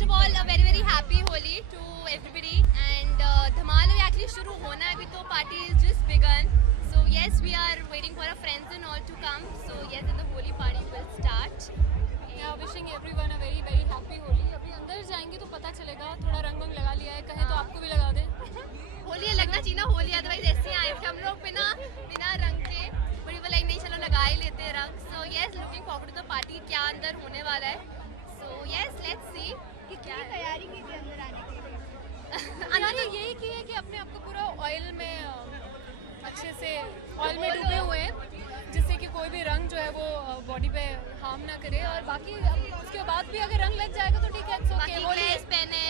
First of all very very happy Holi to everybody and धमाल अभी actually शुरू होना है, अभी तो party is just begun. So yes, we are waiting for our friends and all to come. So yes, then the Holi party will start. Yeah, wishing everyone a very very happy Holi. अभी अंदर जाएंगे तो पता चलेगा. थोड़ा रंग वंग लगा लिया है, कहे तो आपको भी लगा दे. होली लगना चाहिए ना, होली अदरवाइज ऐसे आए थे हम लोग बिना रंग के, बड़ी बोला नहीं चलो लगा ही लेते हैं रंग. So yes, looking forward to the party. क्या अंदर होने वाला है. सो यस, लेट्स सी कितनी तैयारी की थी अंदर आने के लिए. अंदर तो यही की है कि अपने आप को पूरा ऑयल में अच्छे से ऑयल में डूबे हुए हैं, जिससे कि कोई भी रंग जो है वो बॉडी पे हार्म ना करे. और बाकी उसके बाद भी अगर रंग लग जाएगा तो ठीक है. बाकी ग्लेस पहने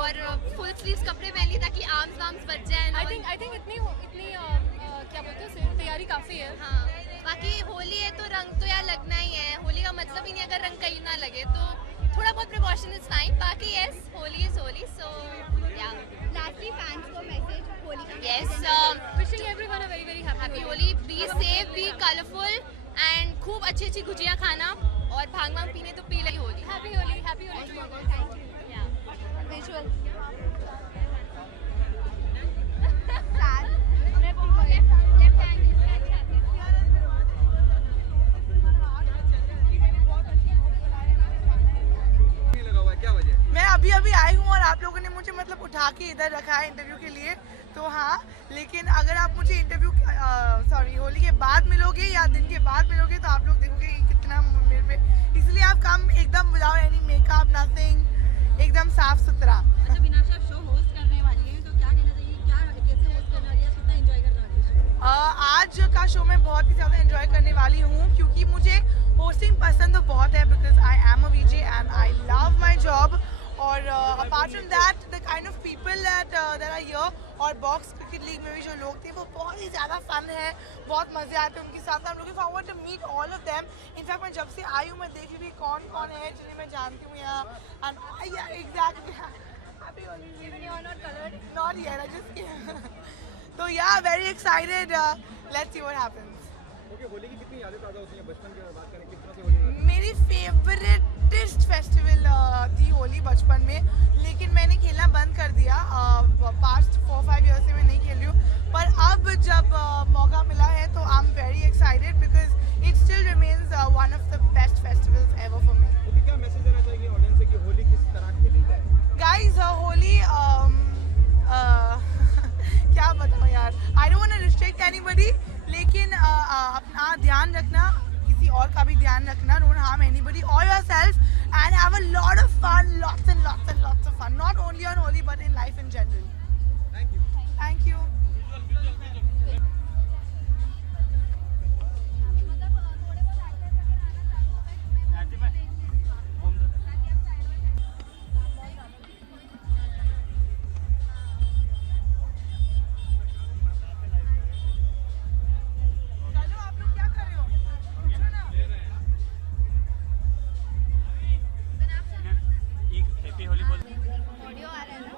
और फुल स्लीव्स कपड़े पहन लिए ताकि आर्म्स वार्म्स बच जाए. आई थिंक इतनी क्या बोलते हैं, तैयारी काफ़ी है. हाँ, बाकी होली है तो रंग तो यार लगना ही है. होली का मतलब ही नहीं अगर रंग कहीं ना लगे, तो थोड़ा बहुत प्रिकॉशन इज फाइन. बाकी yes, Holi is Holi. So yeah lastly fans को मैसेज होली का. Yes, wishing everyone a very very happy Holi. Be safe, be colourful and खूब अच्छी अच्छी गुजिया खाना और भांग वांग पीने तो पी लगी Holi. Happy Holi. Happy Holi. Thank you. Visual मैं अभी अभी आई हूँ और आप लोगों ने मुझे मतलब उठा के इधर रखा है इंटरव्यू के लिए, तो हाँ. लेकिन अगर आप मुझे इंटरव्यू होली के बाद मिलोगे या दिन के बाद मिलोगे तो आप लोग देखोगे कि कितना मेरे पे, इसलिए आप काम एकदम विदाउट एनी मेकअप नथिंग, एकदम साफ सुथरा. अच्छा, मीनाक्षी आप शो होस्ट करने वाली हैं तो क्या कहना चाहिए, क्या कैसे होस्ट करने वाली है, कितना एंजॉय करने वाली है? आज का शो मैं बहुत ही ज़्यादा एंजॉय करने वाली हूँ क्योंकि मुझे होस्टिंग पसंद तो बहुत है, because I am a VJ and I love my job. और apart from that the kind of people that are here, और बॉक्स क्रिकेट लीग में भी जो लोग थे वो बहुत ही ज़्यादा फन है, बहुत मज़े आते हैं उनके साथ. I am looking forward to meet all of them. In fact मैं जब से आई हूँ मैं देख रही कौन कौन है जिन्हें मैं जानती हूँ यहाँ. And exactly happy Holi. Not yet, I just तो या very excited. Let's see what happens. Okay, Holi की कितनी यादें ताज़ा होती हैं बचपन की बात करें, किस तरह से होली? मेरी फेवरेटेस्ट फेस्टिवल थी होली बचपन में, लेकिन मैंने खेलना बंद कर दिया. पास्ट 4-5 ईयर से मैं नहीं खेल रही हूँ, पर अब जब मौका मिला है तो I am very excited because it still remains one of the best festivals ever for me. Okay, क्या मैसेज देना चाहिए ऑडियंस से कि होली किस तरह खेली जाए? गाइज होली क्या बताऊँ यार, I don't want to restrict anybody, लेकिन अपना ध्यान रखना, किसी और का भी ध्यान रखना. डोंट हार्म एनीबडी और yourself and have a lot of fun, lots and lots of fun, not only on Holi but in life in general. Thank you. Thank you. Audio आ रहा है ना.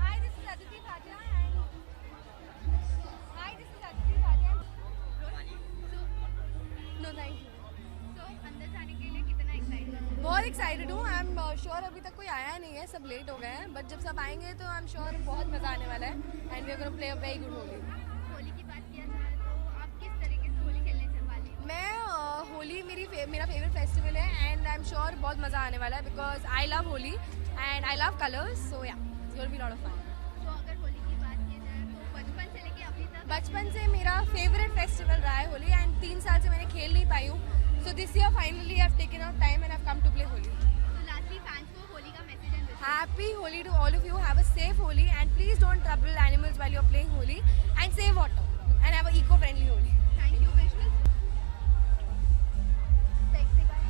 Hi, this is Aditi Bhatia and hi, this is Aditi Bhatia. No, thank you. So अंदर जाने के लिए कितना excited? बहुत एक्साइटेड हूँ. आई एम श्योर अभी तक कोई आया नहीं है, सब लेट हो गए हैं, बट जब सब आएंगे तो आई एम श्योर बहुत मज़ा आने वाला है. And we are gonna play a very good Holi. Holi की बात किया जाए तो आप किस तरीके से होली खेलने वाली हैं? मैं होली मेरा फेवरेट फेस्टिवल है एंड आई एम श्योर बहुत मज़ा आने वाला है because I love Holi and I love colours. So yeah it's gonna be lot of fun. तो अगर होली की बात की जाए तो बचपन से लेके अभी तक बचपन से मेरा फेवरेट फेस्टिवल रहा है होली एंड 3 साल से मैंने खेल नहीं पाई हूँ. So this year finally I have taken out time and I have come to play Holi. तो लास्टली फैंस को होली का message and Happy Holi to all of you. Have a safe Holi and please don't trouble animals while you're playing Holi and save water and have a eco-friendly Holi. Thank you. Visual sexy guy.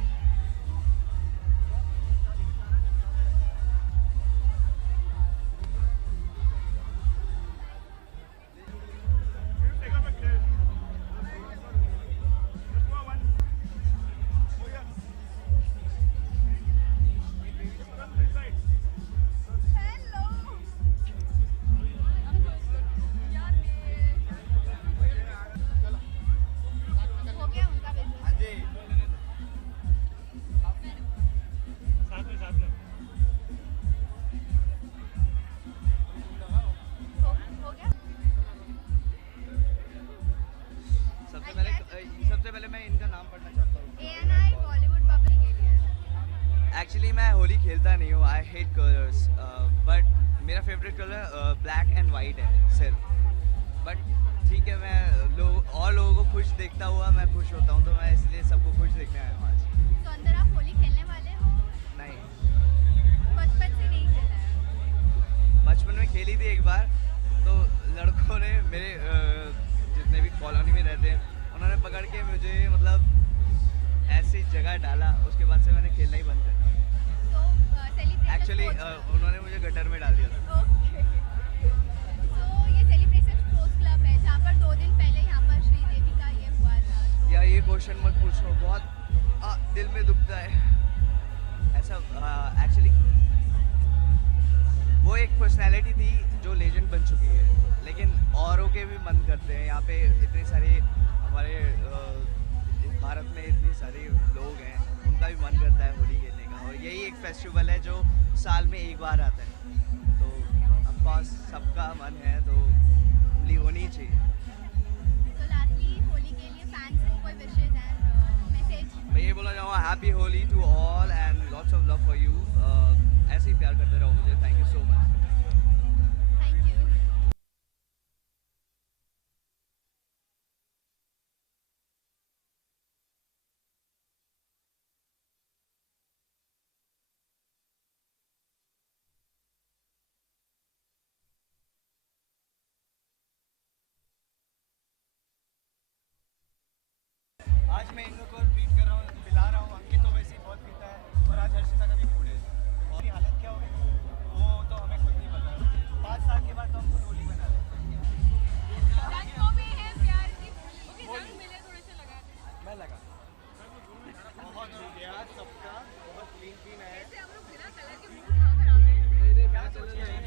Hello. Holi खेलता नहीं हूँ, I hate colours, but मेरा favourite colour black and white है सिर्फ। But ठीक है, मैं लोगों को खुश देखता हुआ मैं खुश होता हूँ, तो मैं इसलिए सबको खुश देखने आया हूँ आज। तो अंदर आप होली खेलने वाले हो? नहीं, बचपन से नहीं खेला है? बचपन में खेली थी एक बार, तो लड़कों ने मेरे जितने भी कॉलोनी में रहते हैं उन्होंने पकड़ के मुझे मतलब ऐसी जगह डाला, उसके बाद से मैंने खेलना ही बंद कर दिया। तो सेलिब्रेशन एक्चुअली उन्होंने मुझे गटर में डाल दिया था। ओके। तो ये सेलिब्रेशन स्पोर्ट्स क्लब है जहाँ पर 2 दिन पहले यहाँ पर श्रीदेवी का ये हुआ था। तो या ये क्वेश्चन मत पूछो, बहुत दिल में दुखता है ऐसा। एक्चुअली वो एक पर्सनैलिटी थी जो लेजेंड बन चुकी है, लेकिन औरों के भी मन करते हैं। यहाँ पे इतने सारे हमारे भारत में इतने सारे लोग हैं, उनका भी मन करता है होली खेलने का, और यही एक फेस्टिवल है जो साल में एक बार आता है। तो ऑफकोर्स सबका मन है तो होली होनी चाहिए। तो लास्टली होली के लिए फैंस को कोई विशेस एंड मैसेज? मैं ये बोलना चाहूँगा, happy Holi to all and lots of love for you. ऐसे ही प्यार करते रहो मुझे। Thank you so much. Thank you. आज मैं इन लोग को ट्रीट कर रहा हूँ, पिला रहा हूँ। अंकित तो वैसे ही बहुत पीता है, और आज हर्षिता का भी मूड है। और ये हालत क्या होगी वो तो हमें खुद नहीं पता। 5 साल के बाद तो हम खुद होली बना रहे हैं। जो भी है प्यार की रंग मिले थोड़े से लगा दे। मैं लगा बहुत हो गया सबका, बहुत क्लीन है। ऐसे हम लोग बिना कलर के मूड कहाँ खराब है? क्या सोच रहे हैं?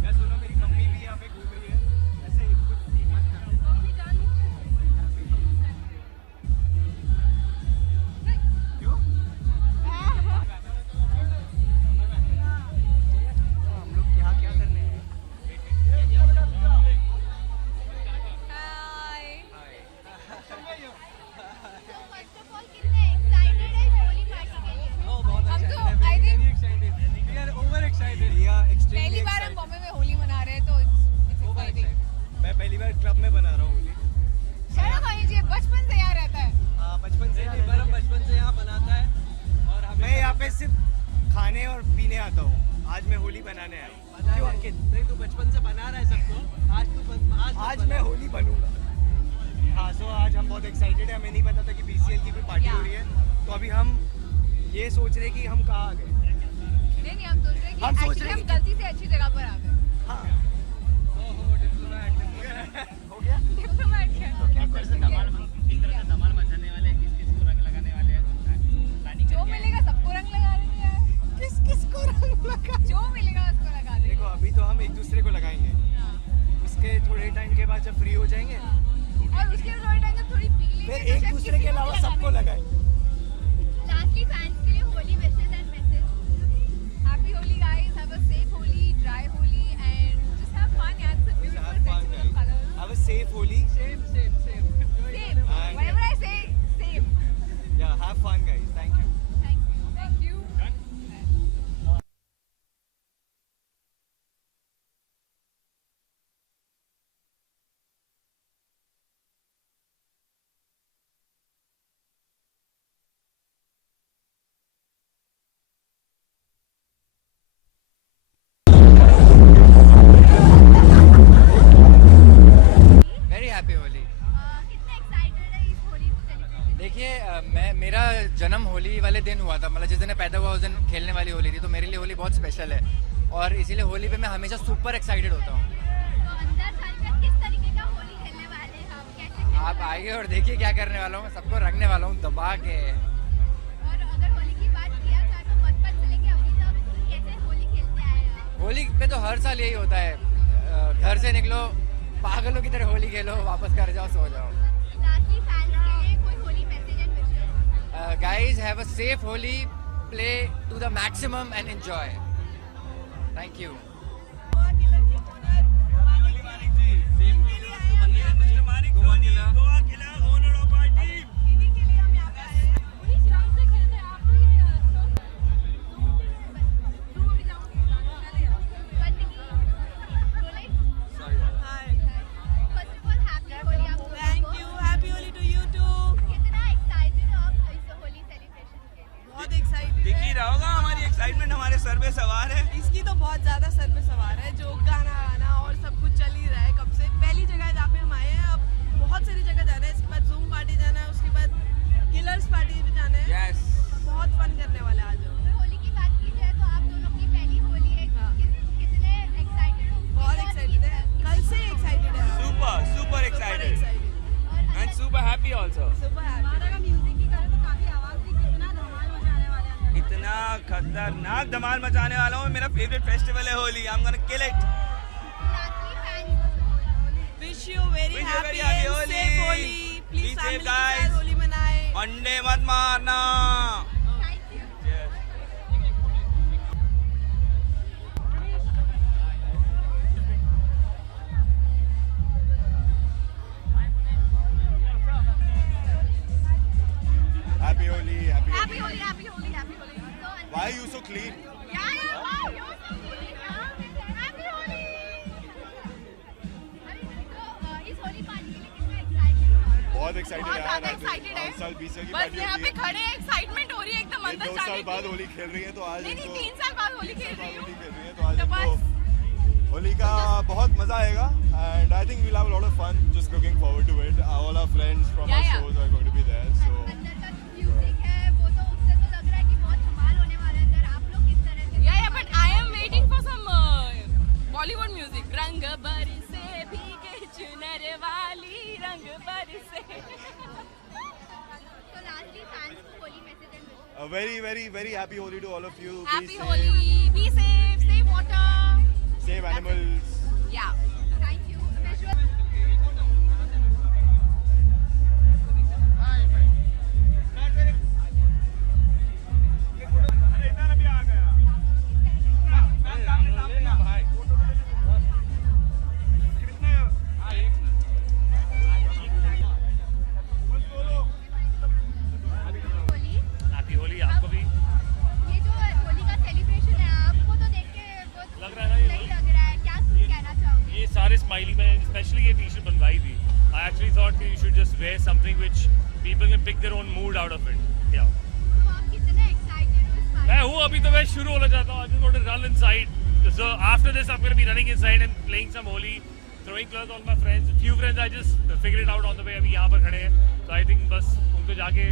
क्या सुनो, मेरी मम्मी भी यहाँ पे घूम रही है, ऐसे कुछ मत करो। मम्मी जान क्यों? हम लोग यहाँ क्या करने हैं? हाय। तो फर्स्ट ऑफ ऑल कितने एक्साइटेड है होली पार्टी के लिए? हम तो आई थिंक पहली बार हम मैं बॉम्बे में होली मना रहे हैं, तो इट्स एक्साइटिंग। पहली बार क्लब में बना रहा हूँ होली। शर्म आनी चाहिए, बचपन से यहाँ रहता है। बचपन से हम बचपन से यहाँ बनाता है, और हमें मैं यहाँ पे सिर्फ खाने और पीने आता हूँ। आज मैं होली बनाने आया हूँ। क्यों अंकित? नहीं, तू बचपन से बना रहा है सबको, आज आज मैं होली बनूंगा। हाँ, सो आज हम बहुत एक्साइटेड हैं। हमें नहीं पता था कि BCL की कोई पार्टी हो रही है, तो अभी हम ये सोच रहे हैं कि हम कहाँ आ गए। नहीं, हम सोच रहे हैं कि हम सोच actually रहे हैं हम गलती से अच्छी जगह पर आ गए। हाँ, डिप्लोमेट। हो गया। डिप्लोमेट क्या? तो क्या कर सकते हैं? धमाल मचाने वाले, किस-किस को रंग लगाने वाले हैं, जो मिलेगा सबको रंग लगा देंगे यार। किस को रंग लगा? जो मिलेगा उसको लगा देंगे। देखो, अभी तो हम एक दूसरे को लगाएंगे, हाँ। उसके थोड़े टाइम के बाद जब फ्री हो जाएंगे और उसके थोड़े टाइम तक थोड़ी पी लेंगे, फिर तो एक शायद दूसरे किसी के को अलावा भी लगा सबको देंगे। लगाएंगे। लास्टली फैंस के लिए Holi wishes and message? Happy Holi guys, have a safe Holi, dry Holi and just have fun. Yeah, it's a beautiful have fun, festival of guys. colors. Have a safe Holi. same. Same. And- Whatever I say, same. Yeah, have fun, guys. Thank you. Thank you. Very happy Holi. कितने excited है इस Holi celebration? देखिए, मेरा जन्म होली वाले दिन हुआ था, मतलब जिस दिन मैं पैदा हुआ उस दिन खेलने वाली होली थी, तो मेरे लिए होली बहुत स्पेशल है, और इसीलिए होली पे मैं हमेशा सुपर एक्साइटेड होता हूँ। तो अंदर जाकर किस तरीके का होली खेलने वाले हैं हम? कैसे खेलने आप वाले आइए और देखिए क्या करने वाला हूँ, मैं सबको रंगने वाला हूँ दबा के। हैं? और अगर होली की बात किया जाए तो बचपन से लेके अभी तक कैसे होली खेलते आए हैं आप? होली पे तो हर साल यही होता है, घर से निकलो, पागलों की तरह होली खेलो, वापस घर जाओ, सो जाओ। लास्टली फैंस के लिए कोई Holi message and wishes? Guys, have a safe Holi, play to the maximum and enjoy. Thank you. इसकी तो बहुत ज़्यादा सर पे सवार है, जो गाना आना और सब कुछ चल ही रहा है कब से। पहली जगह जहाँ पे हम आए हैं, अब बहुत सारी जगह जाना है, इसके बाद जूम पार्टी जाना है, उसके बाद किलर्स पार्टी भी जाना है। यस बहुत फन करने वाले आज हम। होली की बात की जाए तो आप दोनों की पहली होली है, कितने एक्साइटेड हो? बहुत एक्साइटेड है, कल से ही एक्साइटेड है। Super Super excited excited। And super happy also. Super happy। का म्यूजिक की करें तो काफी आवाज थी, कितना धमाल मचाने वाले हैं अंदर। इतना खतरनाक धमाल मचाने वाला हूँ। मेरा फेवरेट फेस्टिवल है Holi. I am gonna kill it. Lastly fans Wish you very Wish you happy very happy and Holi। safe Holi। Be Please safe, family के guys। साथ होली मनाएं। अंडे मत मारना। Thank you. Happy Holi, happy Holi. Happy Holi, happy Holi, happy Holi। Why are you so clean? Yeah, wow, you're so cute, yeah। Happy Holi। इस Holi party के लिए कितना एक्साइटेड हो? बहुत एक्साइटेड बहुत ज़्यादा excited है। 5 साल 20 की बस पार्टी यहाँ होती पे है। खड़े एक्साइटमेंट हो रही है एकदम ये अंदर 2 जाने साल की। बाद होली खेल रही है तो आज नहीं नहीं, इनको 3 साल बाद होली खेल रही हूँ। होली खेल रही है तो आज तो इनको बस होली का बहुत मजा आएगा and I think we'll have a lot of fun just looking forward to it. All our friends from our Yeah. shows are going to be there so अंदर का म्यूजिक है वो तो उससे तो लग रहा है कि बहुत धमाल होने वाला है अंदर। आप लोग किस तरह से? Yeah, but I am waiting for some Bollywood music। रंग बरसे भीगे चुनर वाली, रंग बरसे। तो लास्टली फैंस को Holi message and wish. a very happy Holi to all of you. Happy Be Holi, safe, be safe, save water। save animals. Yeah। Thank you. Visual Holi, happy Holi आपको भी। ये जो होली का सेलिब्रेशन है आपको तो देख के बहुत लग रहा है ना ये सही लग रहा है। क्या कुछ कहना चाहोगे? ये सारे स्माइली मैंने स्पेशली ये टी शर्ट बनवाई थी। आई एक्चुअली थॉट कि you should just wear something which people can pick their own mood out of it. या तो आप कितने एक्साइटेड हो इस मैं पार्टी? हूँ अभी तो मैं शुरू होना चाहता हूँ। I just want to run inside. So after this I'm going to be running inside and playing some Holi, throwing colors on my friends. Few friends I just figured it out on the way। अभी यहाँ पर खड़े हैं तो I think बस उनको जाके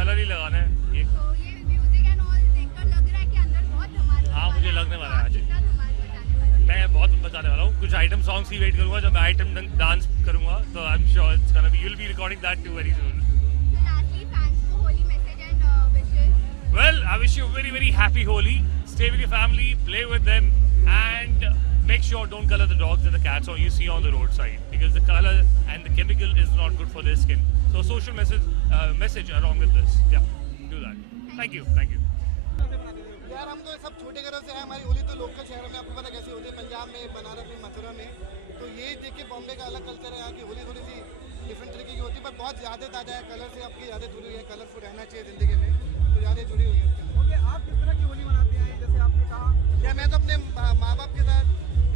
colour ही लगाना है। ये तो ये म्यूजिक एंड ऑल देखकर लग रहा है कि अंदर बहुत धमाल होने हाँ, वाला मुझे है। लगने वाला है आप आज। कितना धमाल मचाने वाले हैं? मैं बहुत बचाने वाला हूँ। कुछ आइटम सॉन्ग्स की वेट करूँगा जब मैं आइटम डांस करूँगा तो I am sure it's gonna be, you will be recording that too very soon. तो लास्टली फैंस को Holi message and wishes. Well, I wish you a very happy Holi. Stay with your family, play with them, and make sure don't color the dogs and the cats or you see on the roadside because the color and the chemical is not good for their skin. So social message along with this. Yeah, do that. Thank you. यार हम तो सब छोटे घरों से हैं। हमारी होली तो लोकल शहरों में आपको पता कैसी होती है, पंजाब में, बनारस में, मथुरा में। तो ये देख के बॉम्बे का अलग कल्चर है। यहाँ की होली थोड़ी सी डिफरेंट तरीके की होती है पर बहुत यादें ताज़ा है। कलर से आपकी यादें जुड़ी हुई हैं। कलरफुल रहना चाहिए ज़िंदगी में तो यादें जुड़ी हुई हैं। ओके, आप किस तरह की होली मनाते हैं? जैसे आपने कहा या मैं तो अपने माँ बाप के साथ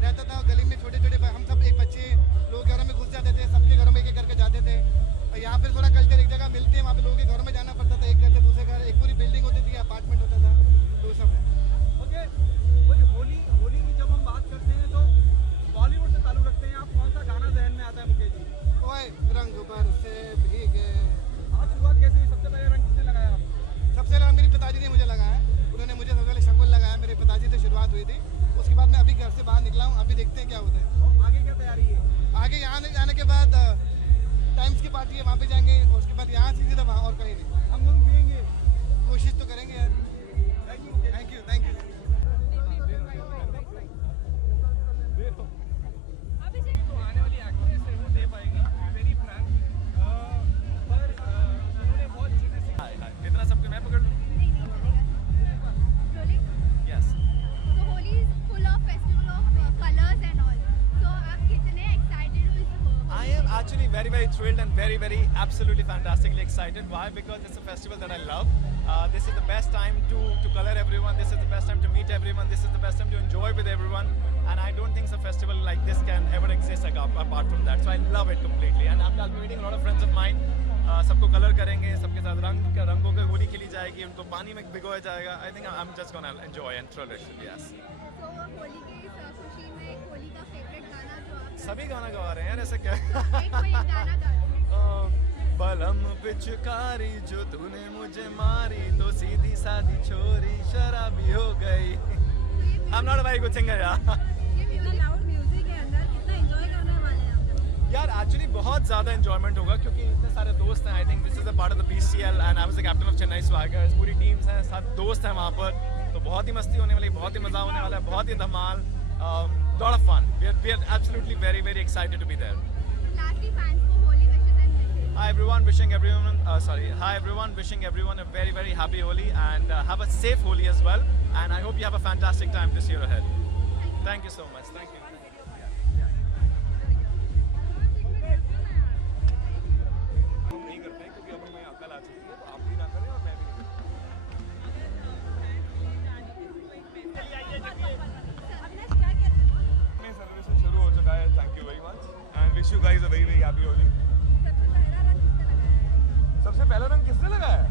रहता था। गली में छोटे छोटे हम सब एक बच्चे लोग घरों में घुस जाते थे, सबके घरों में एक एक करके जाते थे। और यहाँ पर थोड़ा कल्चर एक जगह मिलते हैं, वहाँ पे लोगों के घरों में जाना पड़ता था, एक घर से दूसरे घर, एक पूरी बिल्डिंग होती थी, अपार्टमेंट होता था, तो सब है। ओके, वही होली की जब हम बात करते हैं तो बॉलीवुड से चालू रखते हैं। आप कौन सा गाना जहन में आता है मुकेश जी? ओए रंग बरसे भीगे। आज शुरुआत कैसे हुई? सबसे पहले रंग किसने लगाया आपको? सबसे पहले मेरे पिताजी ने मुझे लगाया। उन्होंने मुझे सबसे पहले शगुन लगाया। मेरे पिताजी से शुरुआत हुई थी। उसके बाद मैं अभी घर से बाहर निकला हूँ। अभी देखते हैं क्या होता है। और आगे क्या तैयारी है? आगे यहाँ आने के बाद टाइम्स की पार्टी है, वहाँ पे जाएंगे और उसके बाद यहाँ से सीधा वहाँ और कहीं नहीं। हम पिएंगे, कोशिश तो करेंगे यार। Thank you. तो आने वाली एक्ट्रेस है वो दे पाएगी, वेरी फ्रैंक, पर उन्होंने बहुत चीज़ें सिखाई। इतना सबके मैं पकड़ लूँ? नहीं चलेगा। Rolling. Yes. So Holi is full of festival of colors and all. So आप कितने excited हो इस I am actually very thrilled and very absolutely fantastically excited. Why? Because it's a festival that I love. This is the best time to color everyone. This is the best time to meet everyone. This is the best time to enjoy with everyone. And I don't think a festival like this can ever exist apart from that. So I love it completely. And I'll be meeting a lot of friends of mine. सबको colour करेंगे, सबके साथ रंगों की होली खेली जाएगी, उनको पानी में भिगोया जाएगा. I think I'm just gonna enjoy and thrill it. Yes. So सभी गाना गा रहे हैं यार, ऐसा क्या है? एक कोई एक गाना गा दो। बलम पिचकारी जो तूने मुझे मारी तो सीधी सादी छोरी शराबी हो गई। I'm not a very good singer यार। कितना लाउड म्यूजिक है अंदर, कितना एंजॉय करने वाले हैं आप लोग? यार एक्चुअली बहुत ज़्यादा एंजॉयमेंट होगा क्योंकि इतने सारे दोस्त हैं। I think this is a part of the PCL and I was the captain of Chennai Swaggers. पूरी टीम्स हैं, साथ दोस्त हैं वहाँ पर, तो बहुत ही मस्ती होने वाली, बहुत ही मज़ा होने वाला है, बहुत ही धमाल। Lot of fun. We are absolutely very very excited to be there. Lastly fans को Holi wishes and message. Hi everyone, wishing everyone a very very happy Holi and have a safe Holi as well, and I hope you have a fantastic time this year ahead. Thank you so much. Thank you. हम नहीं करते हैं क्योंकि अब हमें अकल आ चुकी है, तो आप भी ना करें और मैं भी नहीं करूँ। सेलिब्रेशन शुरू हो चुका है। Thank you very much and wish you guys a very very happy Holi. सबसे पहला रंग किसने लगाया?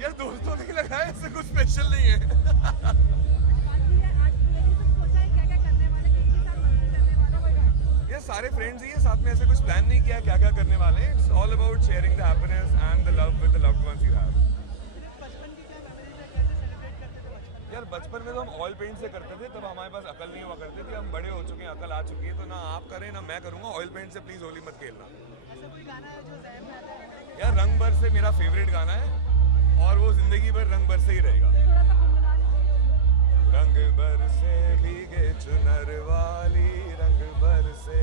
यार दोस्तों ने लगाया, इससे कुछ स्पेशल नहीं है। ये सारे फ्रेंड्स ही हैं, साथ में ऐसे कुछ प्लान नहीं किया क्या क्या करने वाले हैं। It's all about sharing the happiness and the love with the loved ones you have. यार बचपन में तो हम ऑयल पेंट से करते थे, तब हमारे पास अकल नहीं हुआ करती थी। हम बड़े हो चुके हैं, अकल आ चुकी है, तो ना आप करें ना मैं करूँगा। ऑयल पेंट से प्लीज़ होली मत खेलना। यार रंग भर से मेरा फेवरेट गाना है और वो जिंदगी भर रंग भर से ही रहेगा। रंग भर से भीगे चुनर वाली, रंग भर से,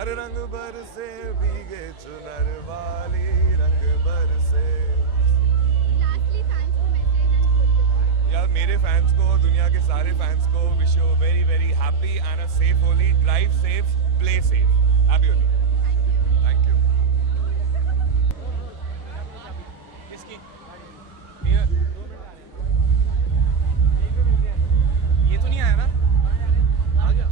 अरे रंग भर से भीगे चुनर वाली, रंग भर से। लास्टली फैंस को मैसेज एंड होली। यार मेरे फैंस को, दुनिया के सारे फैंस को wish you very very happy and a safe Holi. Drive safe, play safe. Happy Holi. Thank you. ये तो नहीं आया ना? आ गया।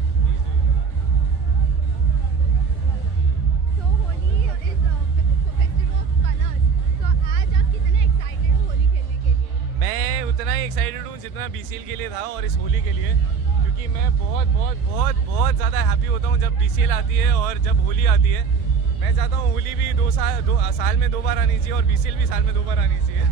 So Holi is festival of colors. So आज आप कितने एक्साइटेड हो होली खेलने के लिए? मैं उतना ही एक्साइटेड हूँ जितना BCL के लिए था और इस होली के लिए, क्योंकि मैं बहुत बहुत बहुत बहुत ज़्यादा हैप्पी होता हूँ जब BCL आती है और जब होली आती है। मैं चाहता हूँ होली भी दो साल में 2 बार आनी चाहिए और BCL भी साल में 2 बार आनी चाहिए।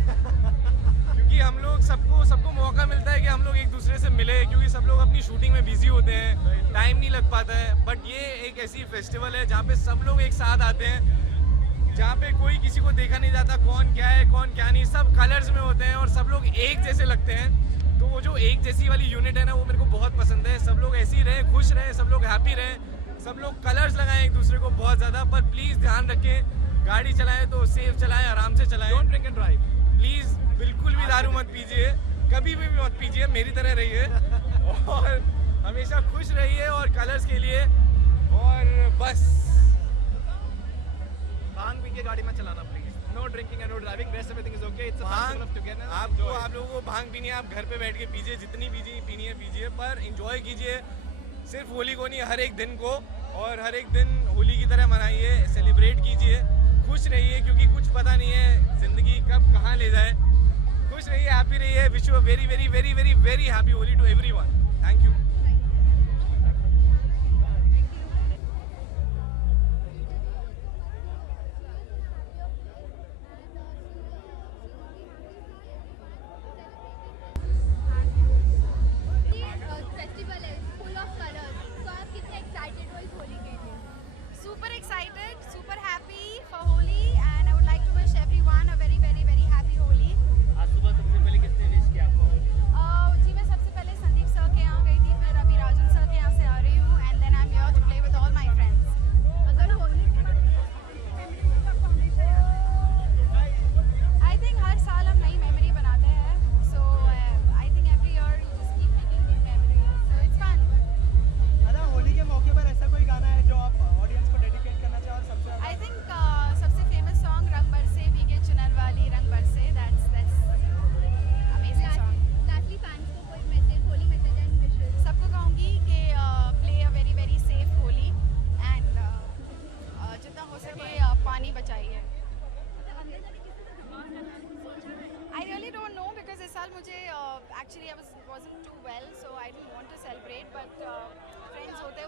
क्योंकि हम लोग सबको मौका मिलता है कि हम लोग एक दूसरे से मिले, क्योंकि सब लोग अपनी शूटिंग में बिजी होते हैं, टाइम नहीं लग पाता है। बट ये एक ऐसी फेस्टिवल है जहाँ पे सब लोग एक साथ आते हैं, जहाँ पे कोई किसी को देखा नहीं जाता कौन क्या है कौन क्या नहीं, सब कलर्स में होते हैं और सब लोग एक जैसे लगते हैं। तो वो जो एक जैसी वाली यूनिट है ना, वो मेरे को बहुत पसंद है। सब लोग ऐसे ही रहें, खुश रहें, सब लोग हैप्पी रहें, सब लोग कलर्स लगाएं एक दूसरे को बहुत ज़्यादा। पर प्लीज़ ध्यान रखें, गाड़ी चलाएं तो सेफ चलाएं, आराम से चलाएं। Don't drink and drive please. बिल्कुल भी दारू मत पीजिए, कभी भी मत पीजिए, मेरी तरह रहिए और हमेशा खुश रहिए और कलर्स के लिए। और बस भांग पी के गाड़ी में चलाना please. No drinking and no driving, rest everything is okay. It's a festival of together. आप लोगों को भांग पीनी है, आप घर पे बैठ के पीजिए, जितनी पीनी है पीजिए, पर एंजॉय कीजिए। सिर्फ होली को नहीं, हर एक दिन को, और हर एक दिन होली की तरह मनाइए, सेलिब्रेट कीजिए, खुश रहिए, क्योंकि कुछ पता नहीं है जिंदगी कब कहाँ ले जाए। खुश रहिए, हैप्पी रहिए। Wish you a very very very very very happy Holi to everyone. Thank you. Festival है फुल ऑफ कलर्स, तो आप कितने एक्साइटेड हो इस होली के लिए? Super excited, super happy for Holi, and I would like to wish everyone a very very very happy Holi. आज सुबह सबसे पहले किसने विश किया आपको? जी मैं सबसे पहले संदीप सर के यहाँ गई थी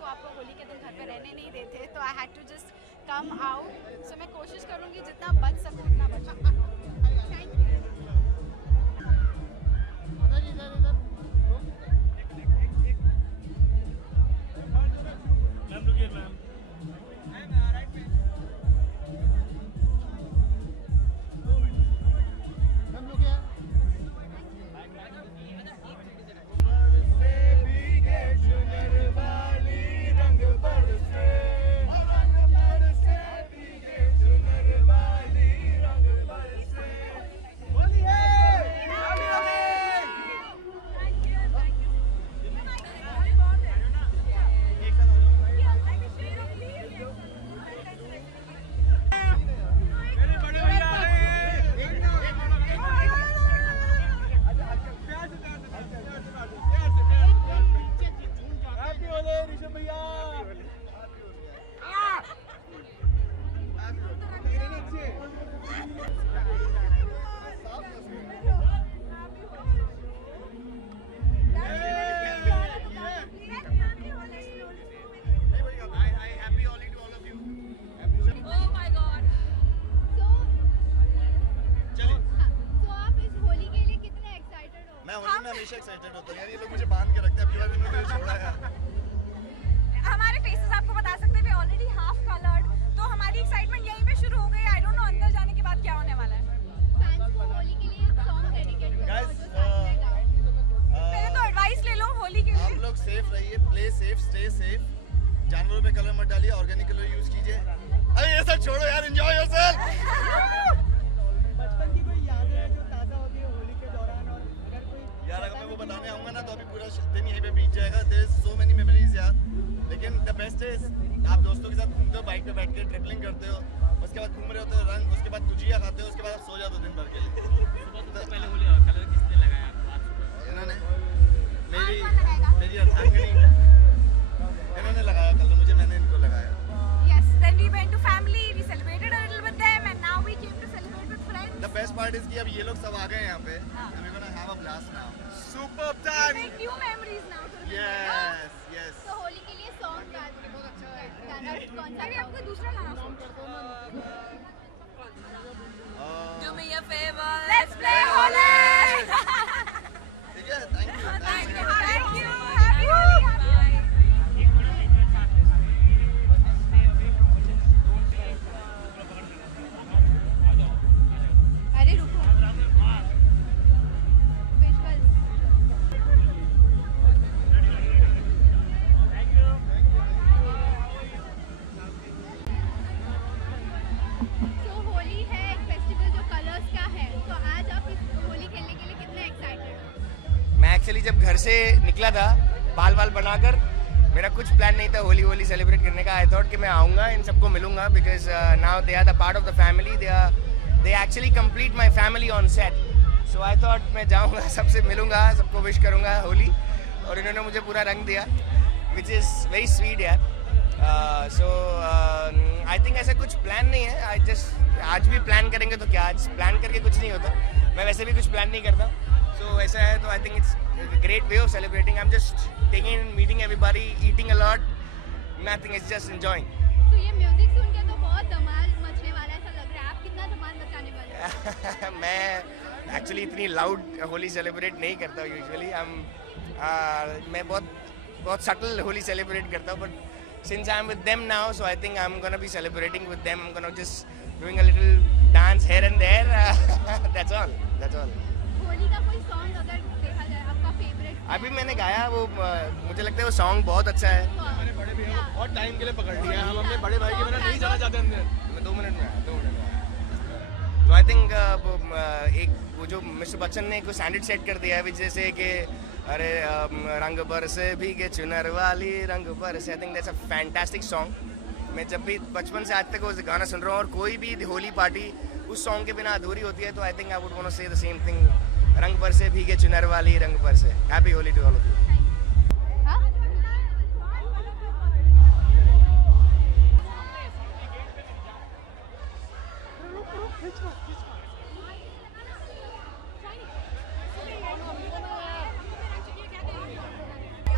वो आपको होली के दिन घर पे रहने नहीं देते, तो I had to just come out. So मैं कोशिश करूँगी जितना बच सकूँ उतना बचूँ. Ma'am, look here, ma'am. हमेशा एक्साइटेड होता हूं यार. ये लोग मुझे बांध के रखते हैं, अब की बार इन्होंने मुझे छोड़ा यार. हमारे फेसेस आपको बता सकते हैं, वी ऑलरेडी हाफ कलर्ड, तो हमारी एक्साइटमेंट यहीं पे शुरू हो गई. आई डोंट नो अंदर जाने के बाद क्या होने वाला है. फैंस को होली के लिए सॉन्ग डेडिकेट करो Guys, जो साथ में गाओ. पहले तो एडवाइस ले लो होली के लिए. आप लोग सेफ रहिए, प्ले सेफ, स्टे सेफ. जानवरों पे कलर मत डालिए, ऑर्गेनिक कलर यूज कीजिए. अरे ये सब छोड़ो यार, एंजॉय योरसेल्फ. बचपन की कोई यादें हैं जो ताज़ा होती है होली के दौरान, और अगर कोई यार अगर मैं वो बताने आऊंगा ना तो अभी पूरा दिन यहीं पे बीत जाएगा. There is so many memories यार. लेकिन द बेस्ट इज आप दोस्तों के साथ घूमते हो, बाइक पे बैठ के ट्रिपलिंग करते हो, उसके बाद घूम रहे होते हो रंग, उसके बाद गुजिया खाते हो, उसके बाद आप सो जाते हो दिन भर के लिए. सबसे पहले होली कलर किसने लगाया इन्होंने मेरी अर्धांगिनी इन्होंने लगाया कलर मुझे, मैंने इनको लगाया. Yes, then we went to family, we celebrated a little with them, and now we came to celebrate with friends. The best part is कि अब ये लोग सब आ गए यहाँ पे. And we're gonna have a blast now. Superb time. Make new memories now. Yes, yes. तो होली के लिए सॉन्ग गाना कौन सा? अभी आपको दूसरा गाना Do me a favor. Let's play Holi. ठीक है, thank you. Thank you. Thank you. Happy Holi. अरे रुको. विजुअल्स. तो होली है एक फेस्टिवल जो कलर्स का है, तो आज आप इस होली खेलने के लिए कितने एक्साइटेड हो? मैं एक्चुअली जब घर से निकला था बाल बनाकर, मेरा कुछ प्लान नहीं था होली सेलिब्रेट करने का. आई थॉट कि मैं आऊँगा, इन सबको मिलूंगा, because now they are the part of the family. They actually complete my family on set. So I thought मैं जाऊँगा, सबसे मिलूंगा, सबको विश करूँगा होली. और इन्होंने मुझे पूरा रंग दिया, विच इज़ वेरी स्वीट यार. सो आई थिंक ऐसा कुछ प्लान नहीं है. आई जस्ट आज भी प्लान करेंगे तो क्या, आज प्लान करके कुछ नहीं होता. मैं वैसे भी कुछ प्लान नहीं करता. सो ऐसा है तो I think it's great way of celebrating. I am just taking in, meeting everybody, eating a lot, nothing, it's just enjoying. तो ये म्यूजिक सुन के तो बहुत धमाल मचने वाला है, ऐसा लग रहा है. आप कितना धमाल मचाने वाले हैं? मैं एक्चुअली इतनी लाउड होली सेलिब्रेट नहीं करता यूजुअली. मैं बहुत सटल होली सेलिब्रेट करता हूँ. But since I'm with them now, so I think I'm gonna be celebrating with them. I'm gonna just doing a little dance here and there. That's all. Holi का कोई song अगर देखा जाए आपका फेवरेट? अभी मैंने गाया वो, मुझे लगता है वो सॉन्ग बहुत अच्छा है. हमारे बड़े भैया बहुत टाइम के लिए पकड़ लिया है. हम अपने बड़े भाई के बिना नहीं जाना चाहते अंदर. मैं 2 मिनट में आया. तो आई थिंक एक वो जो मिस्टर बच्चन ने कोई स्टैंडर्ड सेट कर दिया है, जैसे कि अरे रंग बरसे भीगे चुनर वाली रंग बरसे. आई think that's a fantastic song. मैं जब भी बचपन से आज तक वो गाना सुन रहा हूँ, और कोई भी होली पार्टी उस सॉन्ग के बिना अधूरी होती है. तो I think I would want to say the same thing, रंग बरसे भीगे चुनर वाली रंग बरसे. Happy Holi to all of you.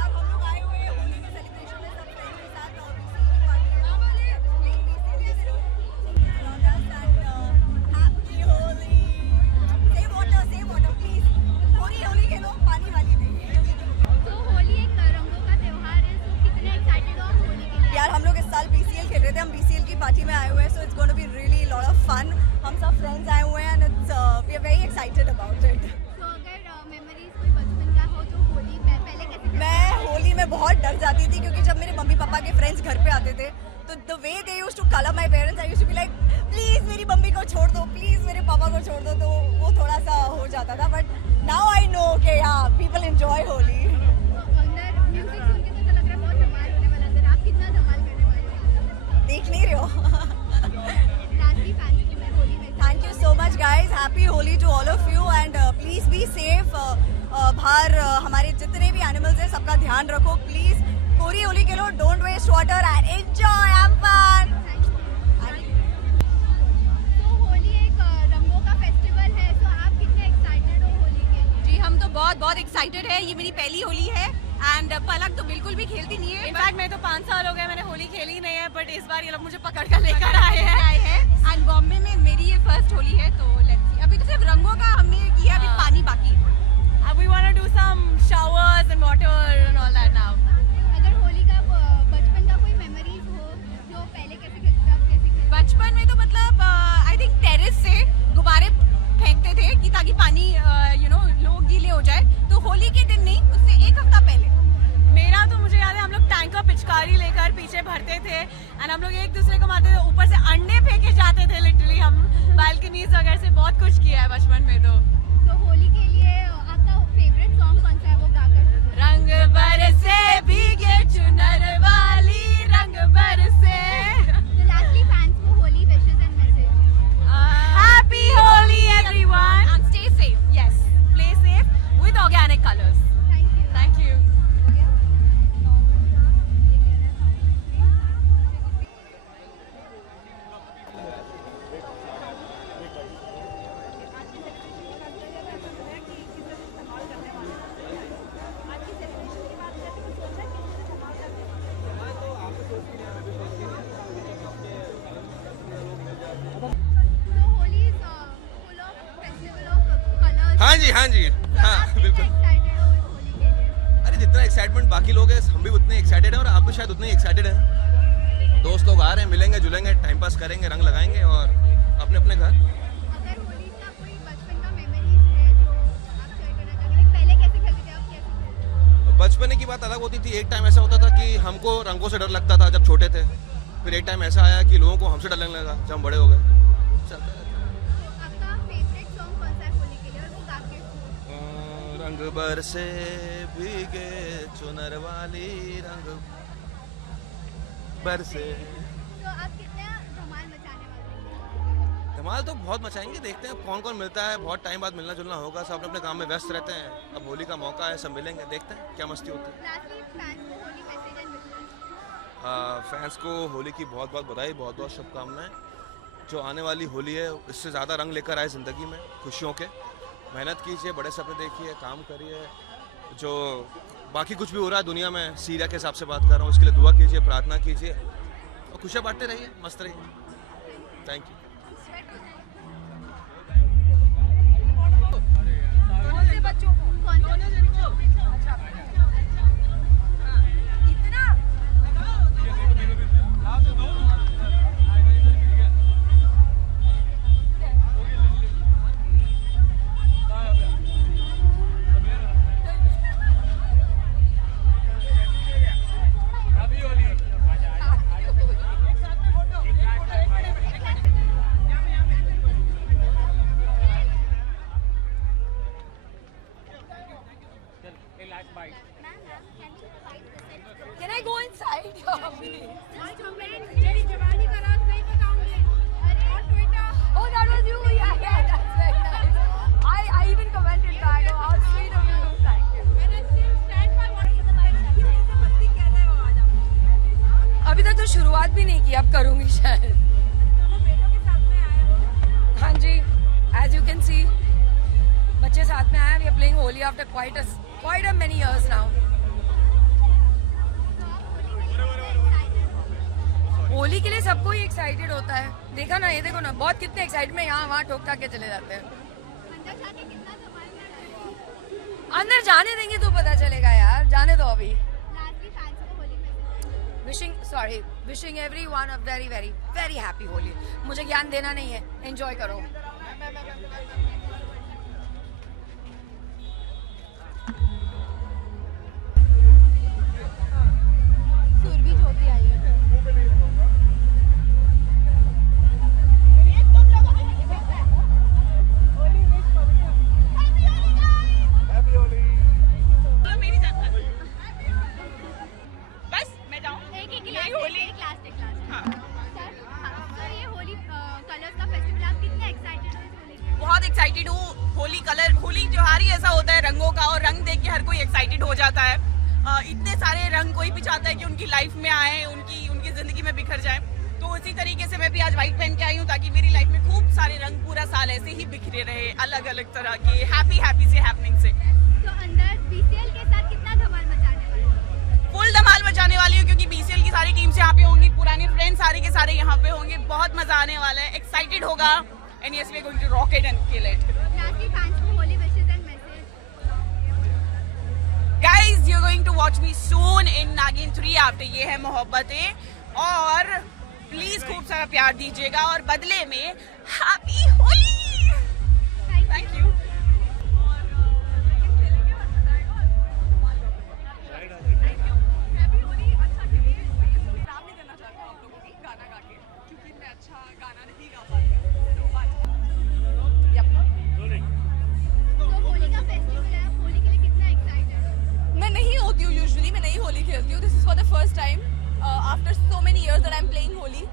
आप हम लोग आए हुए हैं होली के सेलिब्रेशन में, सब फ्रेंड्स पार्टी में आए हुए हैं, so it's going to be really lot of fun. हम सब फ्रेंड्स आए हुए हैं and we are very excited about it. तो अगर मेमोरीज कोई बचपन का हो तो होली पहले कैसे? मैं होली में बहुत डर जाती थी क्योंकि जब मेरे मम्मी पापा के फ्रेंड्स घर पे आते थे तो the way they used to colour my parents, I used to be like please मेरी मम्मी को छोड़ दो, प्लीज मेरे पापा को छोड़ दो. तो वो थोड़ा सा हो जाता था, बट नाउ आई नो कि हाँ पीपल एंजॉय होली. अंदर म्यूजिक सुन के तो ऐसा लग रहा है बहुत धमाल होने वाला. अंदर आप कितना धमाल करने वाले हो? देख नहीं रहे हो. लास्टली फैंस को मैं होली में thank you so much guys. Happy Holi to all of you and please be safe. बाहर हमारे जितने भी एनिमल्स हैं सबका ध्यान रखो प्लीज. कोरी होली खेलो, don't waste water and enjoy, have fun. तो होली एक रंगों का फेस्टिवल है, तो आप कितने एक्साइटेड हो होली के लिए? जी हम तो बहुत एक्साइटेड है. ये मेरी पहली होली है एंड पलक तो बिल्कुल भी खेलती नहीं है. इनफैक्ट मैं तो 5 साल हो गए मैंने होली खेली नहीं है, बट इस बार ये लोग मुझे पकड़ कर लेकर आए हैं. एंड बॉम्बे में मेरी ये फर्स्ट होली है, तो लेट्स सी. अभी तो सिर्फ रंगों का हमने किया, अभी पानी बाकी. We want to do some showers and water and all that now. अगर होली का बचपन का कोई मेमोरीज हो जो पहले कैसे खेलते थे, आप कैसे खेलते थे? बचपन में तो मतलब आई थिंक टेरेस से गुब्बारे फेंकते थे कि ताकि पानी लोग गीले हो जाए. तो होली के दिन नहीं, उससे एक हफ्ता पहले. मेरा तो मुझे याद है हम लोग टैंक का पिचकारी लेकर पीछे भरते थे एंड हम लोग एक दूसरे को मारते थे. ऊपर से अंडे फेंके जाते थे लिटरली. हम बालकनीज वगैरह से बहुत कुछ किया है बचपन में. तो होली के लिए आपका फेवरेट सॉन्ग कौन सा है, वो गाकर? रंग बरसे भीगे चुनर वाली, रंग बरसे. तो लास्टली फैंस को Holi wishes and message. Happy Holi everyone And stay safe. Yes, play safe with organic colors. Thank you. Thank you. तो Holi is full of festival of colours. हाँ जी हाँ बिल्कुल. एक्साइटेड हो होली के लिए? अरे जितना एक्साइटमेंट बाकी लोग हैं हम भी उतने एक्साइटेड हैं और आप भी शायद उतने एक्साइटेड हैं. दोस्त लोग आ रहे हैं, मिलेंगे जुलेंगे, टाइम पास करेंगे, रंग लगाएंगे और अपने अपने घर. अगर होली का कोई बचपन का मेमोरीज है जो आप शेयर करना चाहेंगे, पहले कैसे खेलते थे, आप कैसे खेलते थे? बचपन की बात अलग होती थी. एक टाइम ऐसा होता था कि हमको रंगों से डर लगता था जब छोटे थे. फिर एक टाइम ऐसा आया कि लोगों को हमसे डर लगने लगा जब हम बड़े हो गए. चलता रहता है. आपका फेवरेट सॉन्ग कौन सा है होली के लिए और वो गा के? रंग बरसे भीगे चुनर वाली, रंग बरसे. तो आप कितना धमाल मचाने वाले हैं? धमाल तो बहुत मचाएंगे. देखते हैं कौन कौन मिलता है. बहुत टाइम बाद मिलना जुलना होगा. सब अपने अपने काम में व्यस्त रहते हैं. अब होली का मौका है, सब मिलेंगे, देखते हैं क्या मस्ती होती है. लास्टली फैंस को Holi message and wishes. Fans को होली की बहुत बहुत बधाई, बहुत बहुत शुभकामनाएं. जो आने वाली होली है इससे ज़्यादा रंग लेकर आए ज़िंदगी में, खुशियों के. मेहनत कीजिए, बड़े सपने देखिए, काम करिए. जो बाकी कुछ भी हो रहा है दुनिया में, सीरिया के हिसाब से बात कर रहा हूँ, उसके लिए दुआ कीजिए, प्रार्थना कीजिए और खुशियाँ बांटते रहिए, मस्त रहिए. Thank you. कौन से बच्चों को? Can I go inside? Oh, that was you. Yeah, that's very nice. I even commented back. Oh, how sweet of you. Thank you. अभी तक तो शुरुआत भी नहीं की, अब करूंगी शायद. हाँ जी, as you can see, बच्चे साथ में आए. We are playing Holi after quite a many years now. Holi के लिए सबको ही एक्साइटेड होता है. देखा ना, ये देखो ना, बहुत कितने एक्साइटेड में यहाँ वहाँ ठोक के चले जाते हैं. अंदर जाने देंगे तो पता चलेगा यार, जाने दो अभी. Wishing everyone a very very very happy Holi. मुझे ज्ञान देना नहीं है, एंजॉय करो। सुरभि ज्योति आई है। बहुत एक्साइटेड हूँ। होली त्योहार ही ऐसा होता है रंगों का, और रंग देख के हर कोई एक्साइटेड हो जाता है। इतने सारे रंग कोई भी चाहता है कि उनकी लाइफ में आए, उनकी जिंदगी में बिखर जाए। तो उसी तरीके से मैं भी आज व्हाइट पहन के आई हूँ ताकि मेरी लाइफ में खूब सारे रंग पूरा साल ऐसे ही बिखरे रहे, अलग अलग तरह के हैप्पी से हैपनिंग से। तो अंदर बीसीएल के साथ कितना धमाल मचाने वाले हो? फुल धमाल मचाने वाली हूँ क्योंकि बीसीएल की सारी टीम्स यहाँ पे होंगी, पुराने फ्रेंड्स सारे के सारे यहाँ पे होंगे। बहुत मजा आने वाला है, एक्साइटेड होगा। And yes, we are going to rock it and kill it. Lastly, fans को Holi wishes and message. Guys, you're going to watch me soon in Nagin 3 after ये है मोहब्बतें, और प्लीज खूब सारा प्यार दीजिएगा और बदले में हैप्पी होली। Thank you. मैं नहीं होती हूँ यूजुअली, मैं नहीं होली खेलती हूँ। This is for the first time after so many years that I am playing Holi,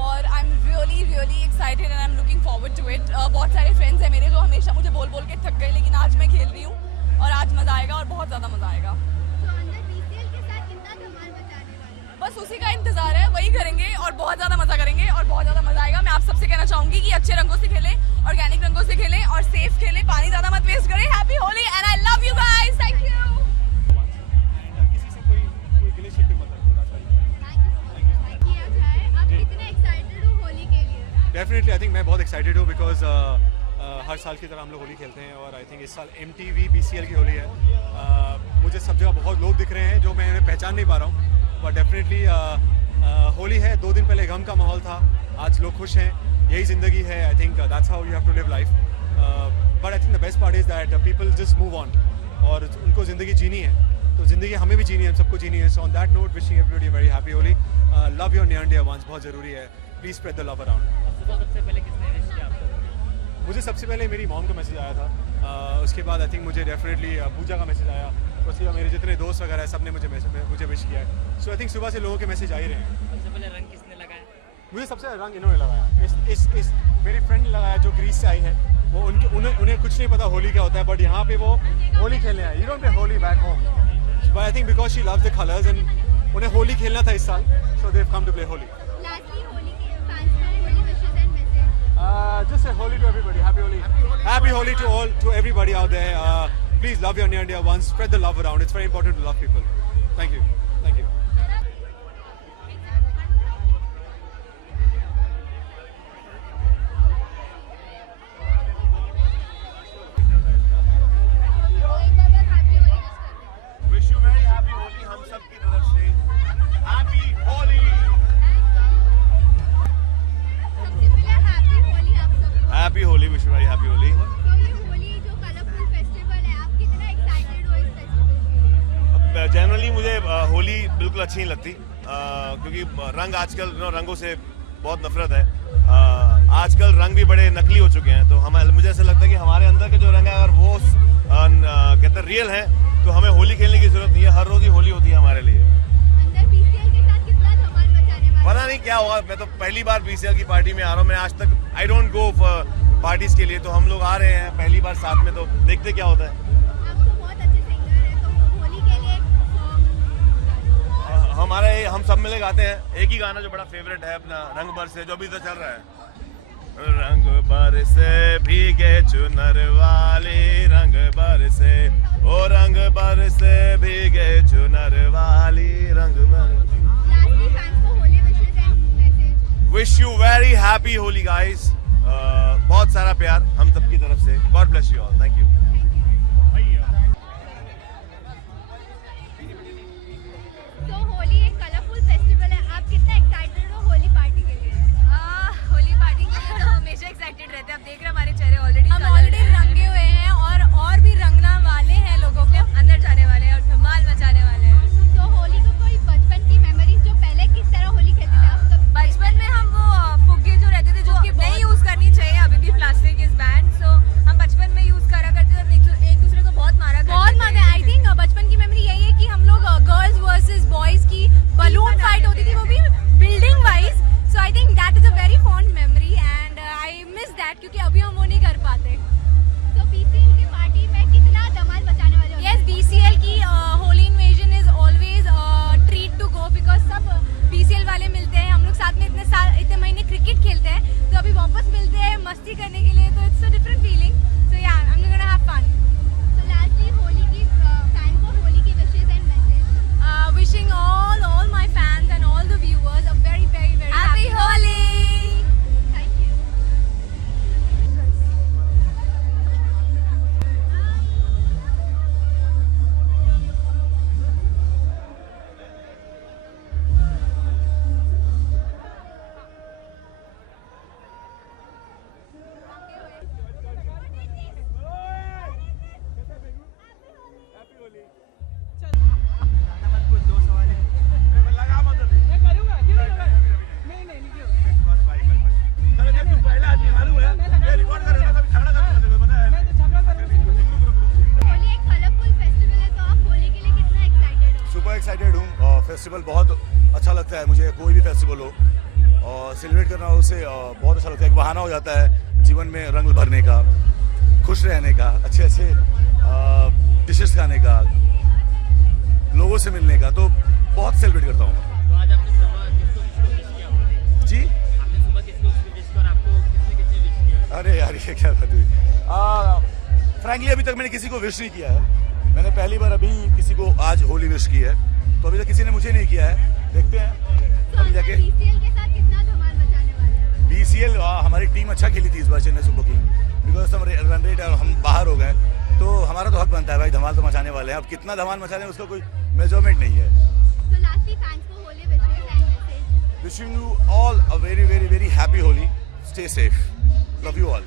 और I am really excited and I am looking forward to it. बहुत सारे फ्रेंड्स हैं मेरे जो हमेशा मुझे बोल बोल के थक गए, लेकिन आज मैं खेल रही हूँ और आज मजा आएगा और बहुत ज़्यादा मजा आएगा। तो अंदर बीसीएल के साथ कितना धमाल मचाने वाले हो? बस उसी का इंतजार है, वही करेंगे और बहुत ज़्यादा मजा करेंगे और बहुत ज़्यादा मजा आएगा। मैं आप सबसे कहना चाहूँगी कि अच्छे रंगों से खेलें, ऑर्गेनिक रंगों से खेलें और सेफ खेलें, पानी ज़्यादा मत वेस्ट करें। Happy Holi and I love you guys, thank you. Definitely I think मैं बहुत एक्साइटेड हूँ बिकॉज हर साल की तरह हम लोग होली खेलते हैं, और आई थिंक इस साल MTV BCL की होली है। मुझे सब जगह बहुत लोग दिख रहे हैं जो मैं उन्हें पहचान नहीं पा रहा हूँ, बट डेफिनेटली होली है। 2 दिन पहले गम का माहौल था, आज लोग खुश हैं। यही ज़िंदगी है। I think that's how you have to live life. But I think the best part is that people just move on, और उनको ज़िंदगी जीनी है, तो ज़िंदगी हमें भी जीनी है, सबको जीनी है। So on that note, wishing everybody very happy Holi. Love your near and dear ones, बहुत ज़रूरी है। Please spread the love around. सबसे पहले किसने विश किया आपको? मुझे सबसे पहले मेरी मॉम का मैसेज आया था, उसके बाद आई थिंक मुझे डेफिनेटली पूजा का मैसेज आया, उसके बाद मेरे जितने दोस्त वगैरह है सब ने मुझे विश किया है। सो आई थिंक सुबह से लोगों के मैसेज आ ही रहे हैं। सबसे पहले रंग किसने लगाया? मुझे सबसे रंग इन्होंने लगाया। इस मेरी फ्रेंड ने लगाया जो ग्रीस से आई है। वो उन्हें कुछ नहीं पता होली क्या होता है, बट यहाँ पे वो होली खेलने आए। You don't play Holi back home, but I think because she loves the colours and उन्हें होली खेलना था इस साल, so they have come to play Holi. Just say Holi to everybody. Happy Holi. Happy Holi to everybody out there. Please love your near and dear ones. Spread the love around. It's very important to love people. Thank you. Thank you. Wish you very happy Holi. हम सब की तरफ से Happy Holi. Happy Holi. Wish very happy Holi. तो ये होली जो colourful festival है, आप कितना एक्साइटेड हो इस फेस्टिवल के लिए? जनरली मुझे होली बिल्कुल अच्छी नहीं लगती, क्योंकि रंग आजकल रंगों से बहुत नफरत है। आजकल रंग भी बड़े नकली हो चुके हैं, तो मुझे ऐसा लगता है कि हमारे अंदर के जो रंग है अगर वो कहते हैं रियल है, तो हमें होली खेलने की जरूरत नहीं है। हर रोज ही होली होती है हमारे लिए। अंदर बीसीएल के साथ कितना धमाल मचाने वाले? पता नहीं क्या होगा। मैं तो पहली बार BCL की पार्टी में आ रहा हूँ। मैं आज तक I don't go for parties के लिए, तो हम लोग आ रहे हैं पहली बार साथ में, तो देखते क्या होता है। आप तो बहुत अच्छे सिंगर हैं, तो होली के लिए एक हम सब मिले गाते हैं एक ही गाना जो बड़ा फेवरेट है अपना, रंग बरसे, जो अभी तो चल रहा है। रंग बरसे भीगे चुनर वाली, रंग बरसे ओ रंग बरसे भीगे चुनर वाली, रंग बरसे। Wish you very happy Holi guys. बहुत सारा प्यार हम सब की तरफ से। God bless you all. Thank you. तो होली एक कलरफुल फेस्टिवल फेस्टिवल बहुत अच्छा लगता है मुझे, कोई भी फेस्टिवल हो और सेलिब्रेट करना उसे बहुत अच्छा लगता है। एक बहाना हो जाता है जीवन में रंग भरने का, खुश रहने का, अच्छे अच्छे डिशेस खाने का, लोगों से मिलने का, तो बहुत सेलिब्रेट करता हूँ। तो आज आपने सुबह किसको विश किया होली? जी आपने सुबह किसको विश किया और आपको किसने विश किया? अरे यार ये क्या बात हुई। फ्रैंकली अभी तक मैंने किसी को विश नहीं किया है। मैंने पहली बार अभी किसी को आज होली विश की है, तो अभी तक किसी ने मुझे नहीं किया है। देखते हैं अभी जाके। BCL के साथ कितना धमाल मचाने वाले हैं? BCL हमारी टीम अच्छा खेली थी इस बार चेन्नई सुपर किंग, बिकॉज हम रन रेट हम बाहर हो गए, तो हमारा तो हक बनता है भाई, धमाल तो मचाने वाले हैं। अब कितना धमाल मचा रहे हैं उसका कोई मेजरमेंट नहीं है। So lastly, thanks for Holi wishes and message. Wishing you all a very, very, very happy Holi. Stay safe. Love you all.